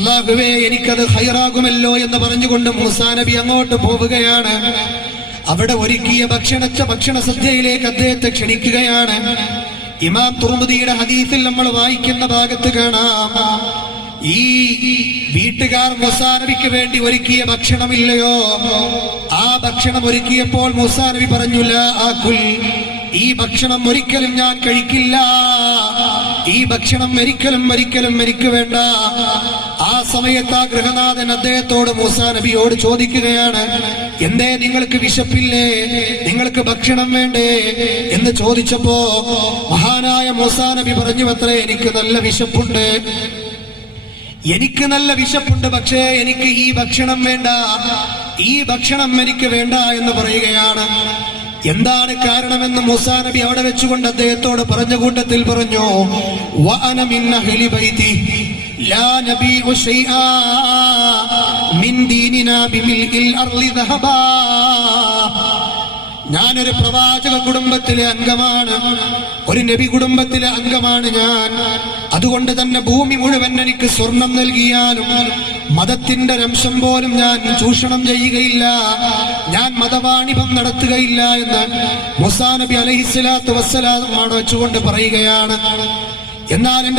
അല്ലാഹുവേ എനിക്കത് ഖൈറാകുമല്ലോ എന്ന് പറഞ്ഞുകൊണ്ട് മൂസാ നബി അങ്ങോട്ട് പോവുകയാണ്. അവിടെ ഒരുക്കിയ ഭക്ഷണ സദ്യയിലേക്ക് അദ്ദേഹത്തെ ക്ഷണിക്കുകയാണ്. ഇമാം തുർമുദിയുടെ ഹദീസിൽ നമ്മൾ വായിക്കുന്ന ഭാഗത്ത് കാണാം, ഈ വീട്ടുകാർ മൂസാ നബിക്ക് വേണ്ടി ഒരുക്കിയ ഭക്ഷണമില്ലയോ, ആ ഭക്ഷണം ഒരുക്കിയപ്പോൾ മൂസാ നബി പറഞ്ഞു, ലാ ആകുൽ, ഈ ഭക്ഷണം ഒരിക്കലും ഞാൻ കഴിക്കില്ല, ഈ ഭക്ഷണം ഒരിക്കലും എനിക്ക് വേണ്ട. ആ സമയത്ത് ആ ഗൃഹനാഥൻ അദ്ദേഹത്തോട് മൂസാ നബിയോട് ചോദിക്കുകയാണ്, എന്തേ നിങ്ങൾക്ക് വിശപ്പില്ലേ, നിങ്ങൾക്ക് ഭക്ഷണം വേണ്ടേ എന്ന് ചോദിച്ചപ്പോ മഹാനായ മൂസാ നബി പറഞ്ഞു, അത്രേ എനിക്ക് നല്ല വിശപ്പുണ്ട്, പക്ഷേ എനിക്ക് ഈ ഭക്ഷണം വേണ്ട, ഈ ഭക്ഷണം എനിക്ക് വേണ്ട എന്ന് പറയുകയാണ്. എന്താണ് കാരണമെന്ന് മൂസാ നബി അവിടെ വെച്ചുകൊണ്ട് അദ്ദേഹത്തോട് പറഞ്ഞ കൂട്ടത്തിൽ പറഞ്ഞു, വഅന മിൻ അഹ്ലി ബൈതി ലാ നബീഉ ശൈആ മിൻ ദീനിനാ ബിമിൽഇൽ അർളി ദഹബാ. ഞാനൊരു പ്രവാചക കുടുംബത്തിലെ അംഗമാണ്, ഒരു നബി കുടുംബത്തിലെ അംഗമാണ് ഞാൻ. അതുകൊണ്ട് തന്നെ ഭൂമി മുഴുവൻ എനിക്ക് സ്വർണം നൽകിയാലും മതത്തിന്റെ ഒരംശം പോലും ഞാൻ ചൂഷണം ചെയ്യുകയില്ല, ഞാൻ മതവാണിഭം നടത്തുകയില്ല എന്ന് മൂസാ നബി അലൈഹിസ്സലാത്തു വസ്സലാം അവിടെ വെച്ചുകൊണ്ട് പറയുകയാണ്. എന്നാൽ എന്റെ